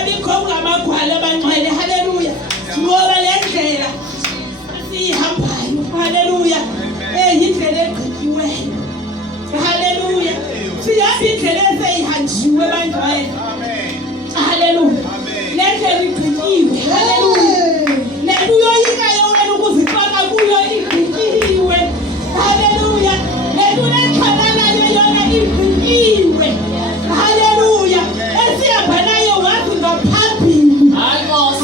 ingabikho ngamagwala abangcwele. Haleluya. Ngoba le ndlela sihambayo, haleluya, indlela egqikiweyo. Haleluya. Siyaphi indlela eseyihanjiwe bangcwele. Haleluya. Le ndlela igqikiwe. Haleluya. Le uyoyikayo wena ukuzifaka kuyo igqikiwe. Haleluya. Le unexhalalayo yona igqikiwe. Haleluya. Esihamba nayo wathi ngaphambili.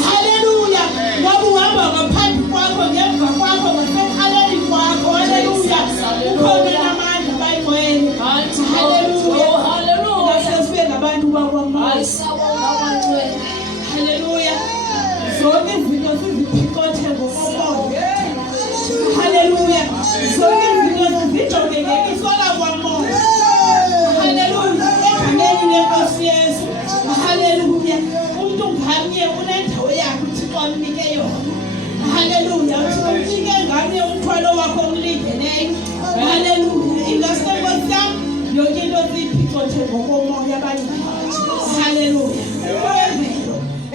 Haleluya. Ngoba uhamba ngaphambi kwakho, ngemva kwakho, ngasekhaleni kwakho. Haleluya. Ukhona namandla bangcwele. Haleluya. Haleluya. Sesibe ngabantu bakwamoya. Haleluya. Zonke izinto siziphikothe ngokomoya. Haleluya. Zonke izinto sizijongeke isola kwamoya. Haleluya. Ekhangeni lenkosi Yesu. Haleluya. Umuntu ngamnye unendawo yakhe uThixo amnike yona. Haleluya. Uthixo umnike ngamnye umthwalo wakho omlingeneyo. Haleluya. Ingasenkosi yami yonke into siyiphikothe ngokomoya bangcwele. Haleluya.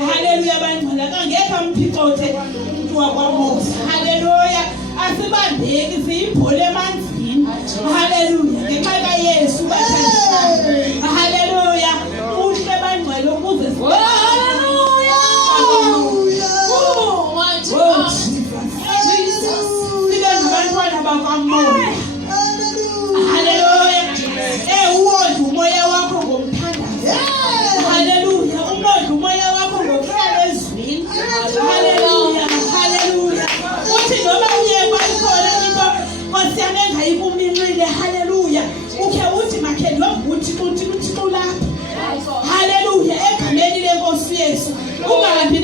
Haleluya bangcwele. Angeke amphikothe umuntu wakwamoya. Haleluya. Asibambeki siyibhole emanzini. Haleluya. Ngenxa kaYesu bathandana. Haleluya. Uhle bangcwele ukuze haleluya. Jesus. Sibe ngabantwana bakwamoya. Haleluya. Uwondla umoya wakho ngomthandazo. Haleluya. Umondla umoya wakho ngokuhlala ezwini. Haleluya. Haleluya. Uthi noma uyekwa ikhona into Nkosi yami engayikuminqile. Haleluya. Ukhe uthi makhe lokuthi uthi lapha. Haleluya. Egameni lenkosi Yesu. Ungahambi